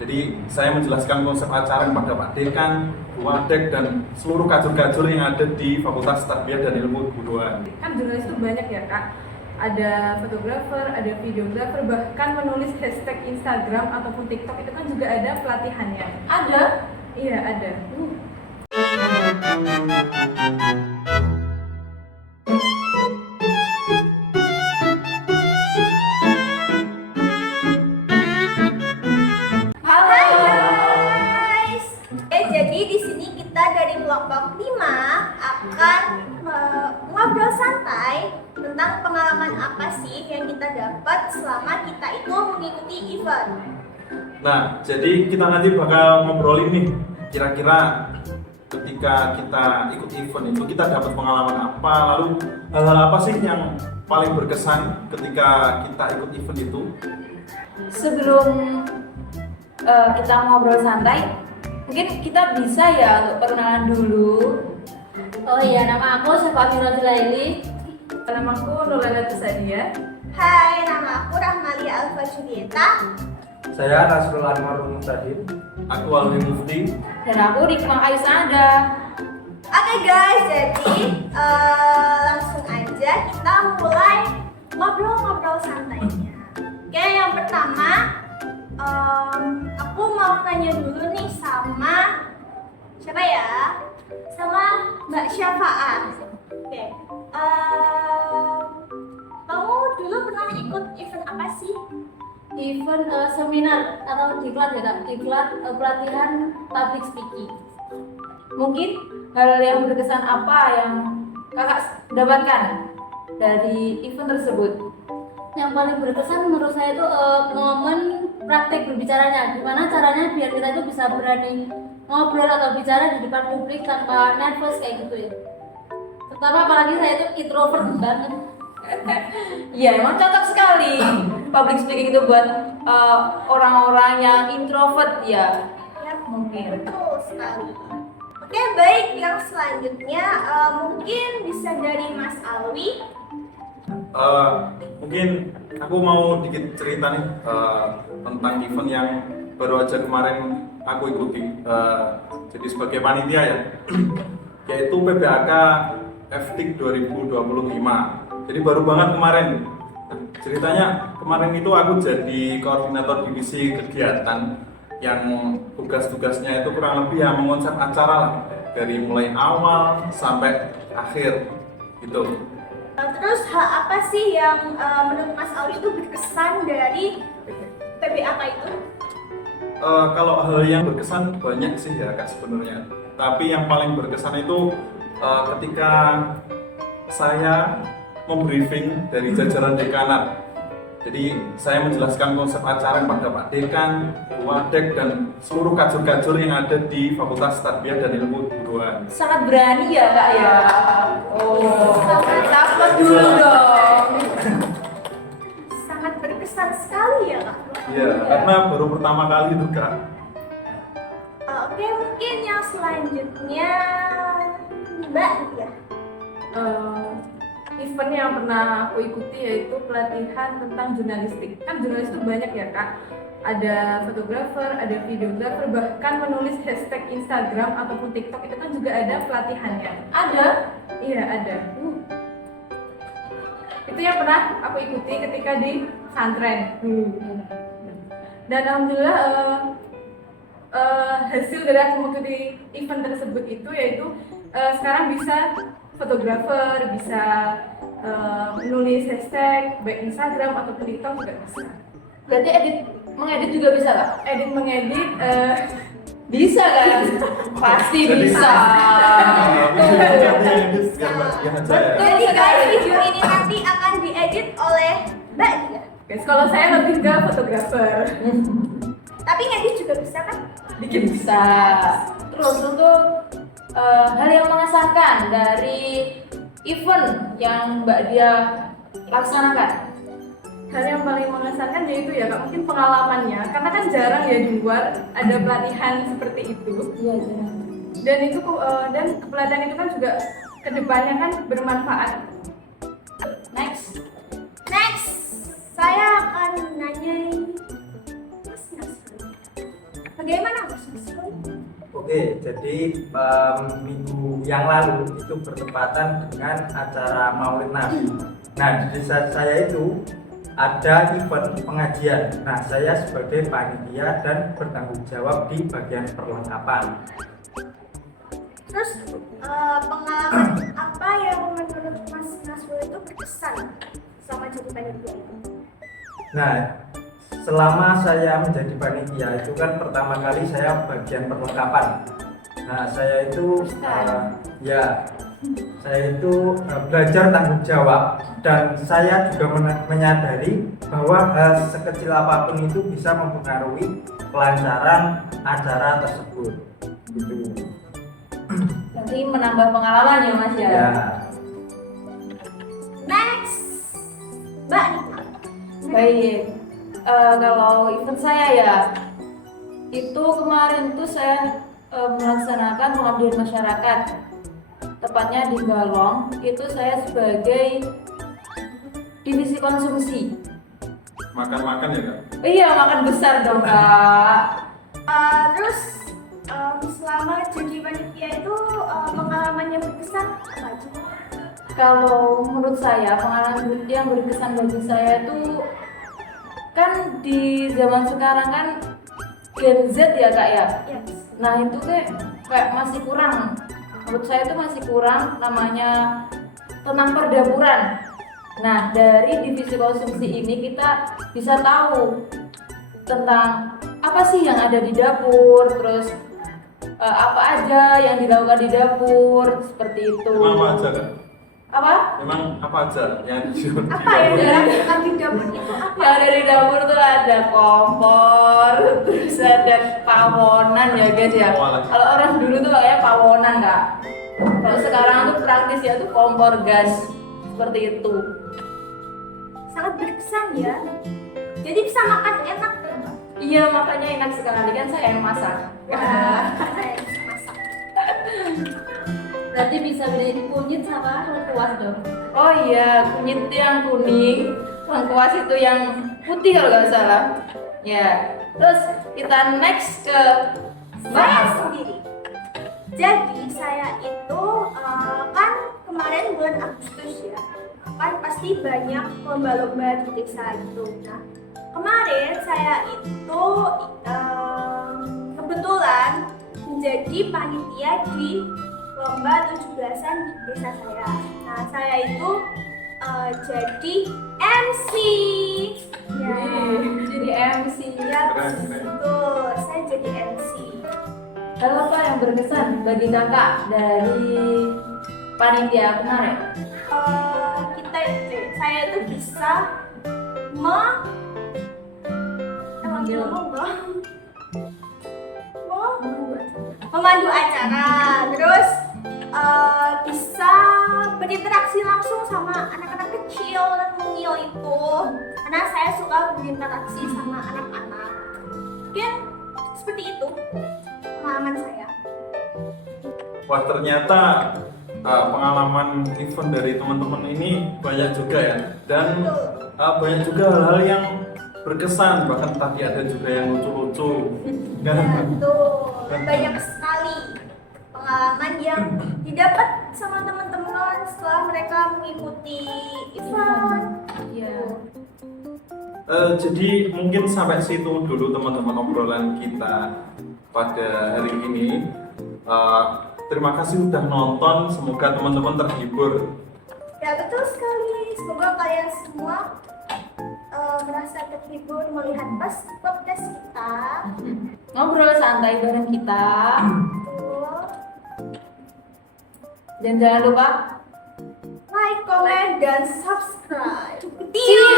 Jadi saya menjelaskan konsep acara kepada Pak Dekan, Bu Wadek, dan seluruh kajur-kajur yang ada di Fakultas Tarbiyah dan Ilmu Keguruan. Kan jurnalis itu banyak ya Kak, ada fotografer, ada videografer, bahkan menulis hashtag Instagram ataupun TikTok itu kan juga ada pelatihannya. Ada? Iya ada. Halo guys. Jadi di sini kita dari kelompok 5 akan ngobrol santai tentang pengalaman apa sih yang kita dapat selama kita itu mengikuti event. Nah, jadi kita nanti bakal ngobrolin nih, kira-kira ketika kita ikut event itu kita dapat pengalaman apa, lalu hal-hal apa sih yang paling berkesan ketika kita ikut event itu. Sebelum kita ngobrol santai, mungkin kita bisa ya untuk perkenalan dulu. Oh iya, nama aku Syafa Amira Zulaili. Nama aku Nurlana Tusadia. Hai, nama aku Rahmalia Alfa Julieta. Saya Nasrul Anwar Mustahid. Aku Alwi Mufti. Dan aku Rikma Aisada. Oke guys, jadi langsung aja kita mulai ngobrol-ngobrol santainya. Oke, yang pertama aku mau nanya dulu nih sama siapa ya? Sama Mbak Syafa'ah. Oke, kamu dulu pernah ikut event apa sih? Event seminar atau diklat ya Kak, diklat pelatihan public speaking. Mungkin hal yang berkesan apa yang kakak dapatkan dari event tersebut? Yang paling berkesan menurut saya itu momen praktek berbicaranya. Gimana caranya biar kita itu bisa berani ngobrol atau bicara di depan publik tanpa nervous kayak gitu ya. Terutama apalagi saya itu introvert banget. Iya, emang cocok sekali public speaking itu buat orang-orang yang introvert ya. Ya, Mungkin. betul sekali. Oke, baik. Yang selanjutnya mungkin bisa dari Mas Alwi. Mungkin aku mau dikit cerita nih tentang event yang baru aja kemarin aku ikuti. Jadi sebagai panitia ya, yaitu PBAK FTIK 2025. Jadi baru banget kemarin. Ceritanya kemarin itu aku jadi koordinator divisi kegiatan yang tugas-tugasnya itu kurang lebih yang mengonsep acara lah, dari mulai awal sampai akhir gitu. Terus hal apa sih yang menurut Mas Alwi itu berkesan dari PBAK itu? Kalau hal yang berkesan banyak sih ya Kak sebenarnya. Tapi yang paling berkesan itu ketika saya membriefing dari jajaran dekanat. Jadi saya menjelaskan konsep acara kepada Pak Dekan, Bu Wadek, dan seluruh kajur-kajur yang ada di Fakultas Tarbiyah dan Ilmu Keguruan. Sangat berani ya kak ya. Oh, dapat dulu dong. Sangat berkesan sekali ya Kak. Iya, karena baru pertama kali itu Kak. Oke, mungkin yang selanjutnya Mbak ya. Event yang pernah aku ikuti yaitu pelatihan tentang jurnalistik. Kan jurnalis itu banyak ya Kak, ada fotografer, ada videografer, bahkan menulis hashtag Instagram ataupun TikTok itu kan juga ada pelatihannya. Ada? Iya ada. Itu yang pernah aku ikuti ketika di pesantren. Dan alhamdulillah hasil dari aku mengikuti event tersebut itu yaitu sekarang bisa fotografer, bisa menulis hashtag baik Instagram ataupun TikTok juga bisa. Berarti mengedit juga bisa kak? Edit mengedit Bisa kan? Pasti Jadi- bisa. Jadi guys, video ini nanti akan diedit oleh Mbak Dia. Guys, kalau saya lebih ke fotografer. Tapi ngedit juga bisa kan? Bikin bisa. Terus untuk hal yang mengesankan dari event yang Mbak Dia laksanakan. Hal yang paling mengesankan yaitu ya Kak, mungkin pengalamannya, karena kan jarang ya di luar ada pelatihan seperti itu. Iya, jarang. Dan itu dan pelatihan itu kan juga kedepannya kan bermanfaat. Next. Next, saya akan nanyain Mas Nasrul. Bagaimana Mas Nasrul? Oke, jadi minggu yang lalu itu bertepatan dengan acara Maulid Nabi. Nah, di desa saya itu ada event pengajian. Nah, saya sebagai panitia dan bertanggung jawab di bagian perlengkapan. Terus pengalaman apa yang menurut Mas Nasrul itu berkesan selama jadi panitia itu? Nah, selama saya menjadi panitia itu kan pertama kali saya bagian perlengkapan. Nah, saya itu belajar tanggung jawab dan saya juga menyadari bahwa hal sekecil apapun itu bisa mempengaruhi kelancaran acara tersebut. Gitu. Berarti menambah pengalaman ya Mas ya. Ya. Next, Mbak Nina. Baik. Kalau event saya ya, itu kemarin tuh saya melaksanakan pengabdian masyarakat, tepatnya di Balong. Itu saya sebagai divisi konsumsi. Makan-makan ya Kak? Iya, makan besar dong Kak. Terus selama jadi panitia itu pengalaman yang berkesan apa aja? Kalau menurut saya pengalaman yang berkesan bagi saya itu kan di zaman sekarang kan Gen Z ya Kak ya. Yes. Nah itu kayak masih kurang. Menurut saya itu masih kurang namanya tentang perdapuran. Nah dari divisi konsumsi ini kita bisa tahu tentang apa sih yang ada di dapur, terus apa aja yang dilakukan di dapur seperti itu. Emang apa aja Kak? Apa? Emang apa aja yang di Apa yang dilakukan di dapur itu apa? Yang ada di dapur tuh ada kompor, terus ada pawonan ya guys ya. Kalau orang dulu tuh kayak pawonan Kak. Kalau sekarang tuh praktis ya tuh kompor gas seperti itu. Sangat berkesan ya. Jadi bisa makan enak ya Mbak? Iya makanya enak sekali kan saya yang masak. Wah, saya bisa masak. Berarti bisa bedain kunyit sama lengkuas dong. Oh iya kunyit yang kuning, lengkuas itu yang putih kalau nggak salah. Ya. Terus kita next ke Saya sendiri. Jadi saya itu kan kemarin bulan Agustus ya, kan pasti banyak lomba-lomba di desa itu. Nah kemarin saya itu kebetulan menjadi panitia di lomba 17-an di desa saya. Nah saya itu jadi MC. Ya. jadi MC. Ya Keren. betul, saya jadi MC. Hal apa yang berkesan bagi kakak dari panitia kemarin? Saya itu bisa memandu acara, terus bisa berinteraksi langsung sama anak-anak kecil dan mungil itu, karena saya suka berinteraksi sama anak-anak. Mungkin seperti itu pengalaman saya. Wah ternyata pengalaman event dari teman-teman ini banyak juga ya, dan banyak juga hal-hal yang berkesan, bahkan tadi ada juga yang lucu-lucu. Betul, banyak sekali pengalaman yang didapat sama teman-teman setelah mereka mengikuti event. Iya. Jadi mungkin sampai situ dulu teman-teman obrolan kita pada hari ini. Terima kasih udah nonton, semoga teman-teman terhibur. Ya betul sekali, semoga kalian semua merasa terhibur melihat podcast kita. Ngobrol santai bareng kita. Betul. Dan jangan lupa Like, comment, dan subscribe. see you.